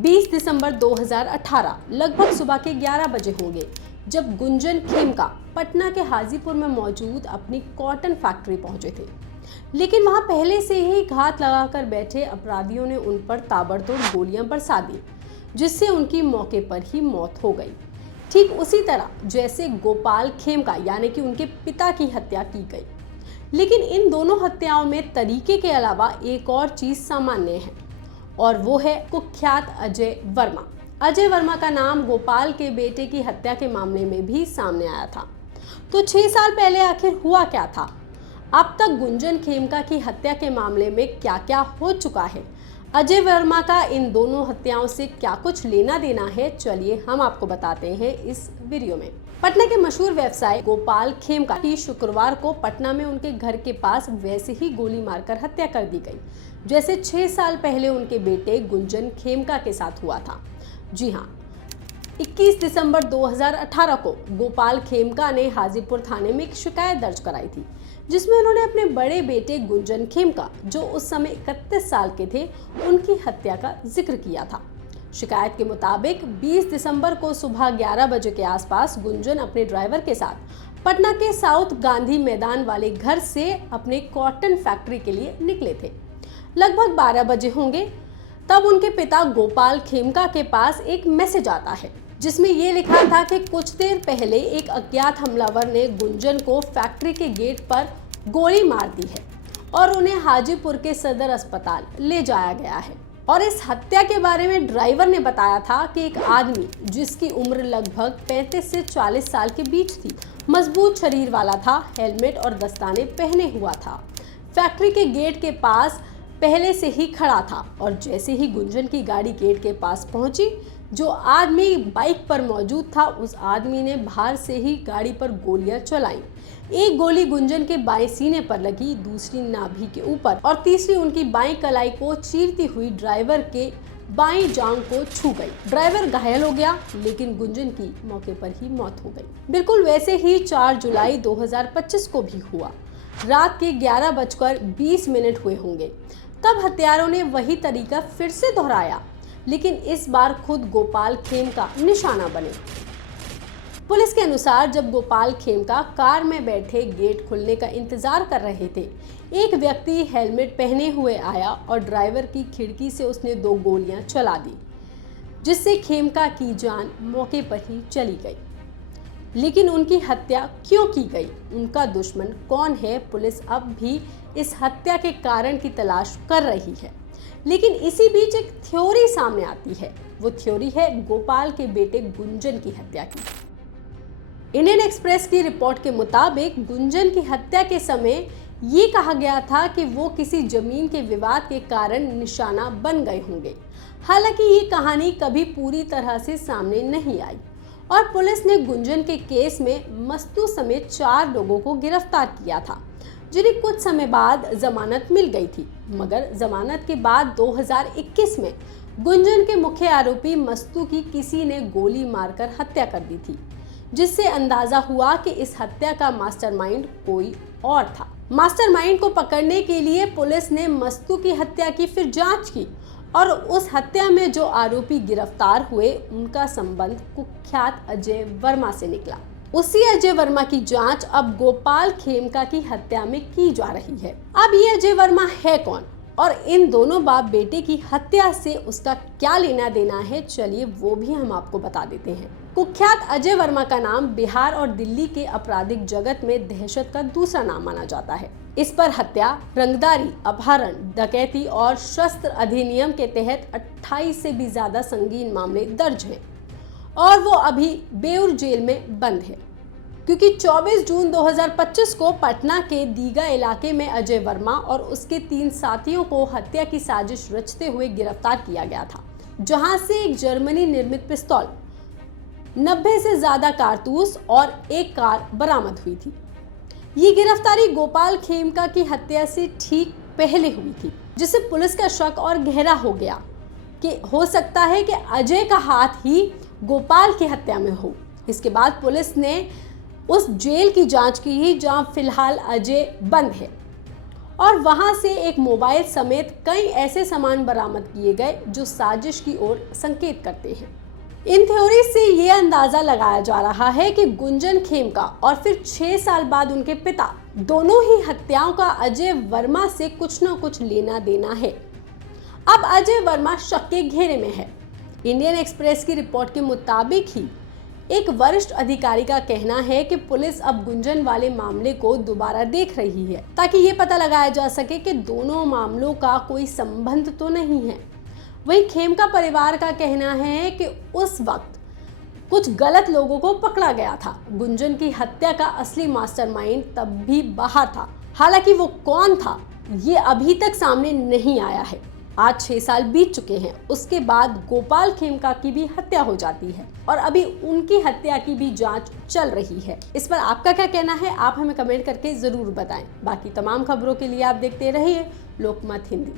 20 दिसंबर 2018 लगभग सुबह के 11 बजे होंगे जब गुंजन खेमका पटना के हाजीपुर में मौजूद अपनी कॉटन फैक्ट्री पहुंचे थे। लेकिन वहां पहले से ही घात लगाकर बैठे अपराधियों ने उन पर ताबड़तोड़ गोलियां बरसा दी, जिससे उनकी मौके पर ही मौत हो गई। ठीक उसी तरह जैसे गोपाल खेमका यानी कि उनके पिता की हत्या की गई। लेकिन इन दोनों हत्याओं में तरीके के अलावा एक और चीज सामान्य है और वो है कुख्यात अजय वर्मा। अजय वर्मा का नाम गोपाल के बेटे की हत्या के मामले में भी सामने आया था। तो 6 साल पहले आखिर हुआ क्या था? अब तक गुंजन खेमका की हत्या के मामले में क्या क्या हो चुका है? अजय वर्मा का इन दोनों हत्याओं से क्या कुछ लेना देना है? चलिए हम आपको बताते हैं इस वीडियो में। पटना के मशहूर व्यवसायी गोपाल खेमका की शुक्रवार को पटना में उनके घर के पास वैसे ही गोली मारकर हत्या कर दी गई जैसे 6 साल पहले उनके बेटे गुंजन खेमका के साथ हुआ था। जी हाँ, 21 दिसंबर 2018 को गोपाल खेमका ने हाजीपुर थाने में एक शिकायत दर्ज कराई थी, जिसमें उन्होंने अपने बड़े बेटे गुंजन खेमका, जो उस समय 31 साल के थे, उनकी हत्या का जिक्र किया था। शिकायत के मुताबिक 20 दिसंबर को सुबह 11 बजे के आसपास गुंजन अपने ड्राइवर के साथ पटना के साउथ गांधी मैदान वाले घर से अपने कॉटन फैक्ट्री के लिए निकले थे। लगभग 12 बजे होंगे तब उनके पिता गोपाल खेमका के पास एक मैसेज आता है, जिसमें ये लिखा था कि कुछ देर पहले एक अज्ञात हमलावर ने गुंजन को फैक्ट्री के गेट पर गोली मार दी है और उन्हें हाजीपुर के सदर अस्पताल ले जाया गया है। और इस हत्या के बारे में ड्राइवर ने बताया था कि एक आदमी जिसकी उम्र लगभग 35 से 40 साल के बीच थी, मजबूत शरीर वाला था, हेलमेट और दस्ताने पहने हुआ था, फैक्ट्री के गेट के पास पहले से ही खड़ा था। और जैसे ही गुंजन की गाड़ी गेट के पास पहुंची, जो आदमी बाइक पर मौजूद था उस आदमी ने बाहर से ही गाड़ी पर गोलियां चलाईं। एक गोली गुंजन के बाएं सीने पर लगी, दूसरी नाभि के ऊपर और तीसरी उनकी बाएं कलाई को चीरती हुई ड्राइवर के बाएं जांघ को छू गई। ड्राइवर घायल हो गया, लेकिन गुंजन की मौके पर ही मौत हो गई। बिल्कुल वैसे ही 4 जुलाई 2025 को भी हुआ। रात के 11:20 हुए होंगे तब हत्यारों ने वही तरीका फिर से दोहराया, लेकिन इस बार खुद गोपाल खेमका निशाना बने। पुलिस के अनुसार जब गोपाल खेमका कार में बैठे गेट खुलने का इंतजार कर रहे थे, एक व्यक्ति हेलमेट पहने हुए आया और ड्राइवर की खिड़की से उसने 2 गोलियां चला दी, जिससे खेमका की जान मौके पर ही चली गई। लेकिन उनकी हत्या क्यों की गई, उनका दुश्मन कौन है, पुलिस अब भी इस हत्या के कारण की तलाश कर रही है। लेकिन इसी बीच एक थ्योरी सामने आती है। वो थ्योरी है गोपाल के बेटे गुंजन की हत्या की। इंडियन एक्सप्रेस की रिपोर्ट के मुताबिक गुंजन की हत्या के समय ये कहा गया था कि वो किसी जमीन के विवाद के कारण निशाना बन गए होंगे। हालांकि ये कहानी कभी पूरी तरह से सामने नहीं आई और पुलिस ने गुंजन के केस में मस्तू समेत 4 लोगों को गिरफ्तार किया था, जिन्हें कुछ समय बाद जमानत मिल गई थी। मगर जमानत के बाद 2021 में गुंजन के मुख्य आरोपी मस्तू की किसी ने गोली मारकर हत्या कर दी थी, जिससे अंदाजा हुआ कि इस हत्या का मास्टरमाइंड कोई और था। मास्टरमाइंड को पकड़ने के लिए पुलिस ने मस्तू की हत्या की, फिर जांच की और उस हत्या में जो आरोपी गिरफ्तार हुए उनका संबंध कुख्यात अजय वर्मा से निकला। उसी अजय वर्मा की जांच अब गोपाल खेमका की हत्या में की जा रही है। अब ये अजय वर्मा है कौन और इन दोनों बाप बेटे की हत्या से उसका क्या लेना देना है, चलिए वो भी हम आपको बता देते हैं। कुख्यात अजय वर्मा का नाम बिहार और दिल्ली के आपराधिक जगत में दहशत का दूसरा नाम माना जाता है। इस पर हत्या, रंगदारी, अपहरण, डकैती और शस्त्र अधिनियम के तहत 28 से भी ज्यादा संगीन मामले दर्ज हैं और वो अभी बेउर जेल में बंद है, क्योंकि 24 जून 2025 को पटना के दीघा इलाके में अजय वर्मा और उसके 3 साथियों को हत्या की साजिश रचते हुए गिरफ्तार किया गया था, जहां से एक जर्मनी निर्मित पिस्तौल, 90 से ज्यादा कारतूस और एक कार बरामद हुई थी। ये गिरफ्तारी गोपाल खेमका की हत्या से ठीक पहले हुई थी, जिससे पुलिस का शक और गहरा हो गया कि हो सकता है कि अजय का हाथ ही गोपाल की हत्या में हो। इसके बाद पुलिस ने उस जेल की जांच की जहां फिलहाल अजय बंद है और वहां से एक मोबाइल समेत कई ऐसे सामान बरामद किए गए जो साजिश की ओर संकेत करते हैं। इन थ्योरी से ये अंदाजा लगाया जा रहा है कि गुंजन खेमका और फिर 6 साल बाद उनके पिता दोनों ही हत्याओं का अजय वर्मा से कुछ न कुछ लेना देना है। अब अजय वर्मा शक के घेरे में है। इंडियन एक्सप्रेस की रिपोर्ट के मुताबिक ही एक वरिष्ठ अधिकारी का कहना है कि पुलिस अब गुंजन वाले मामले को दोबारा देख रही है ताकि ये पता लगाया जा सके कि दोनों मामलों का कोई संबंध तो नहीं है। वहीं खेमका परिवार का कहना है कि उस वक्त कुछ गलत लोगों को पकड़ा गया था। गुंजन की हत्या का असली मास्टरमाइंड तब भी बाहर था। हालांकि वो कौन था ये अभी तक सामने नहीं आया है। आज 6 साल बीत चुके हैं। उसके बाद गोपाल खेमका की भी हत्या हो जाती है और अभी उनकी हत्या की भी जांच चल रही है। इस पर आपका क्या कहना है, आप हमें कमेंट करके जरूर बताएं। बाकी तमाम खबरों के लिए आप देखते रहिए लोकमत हिंदी।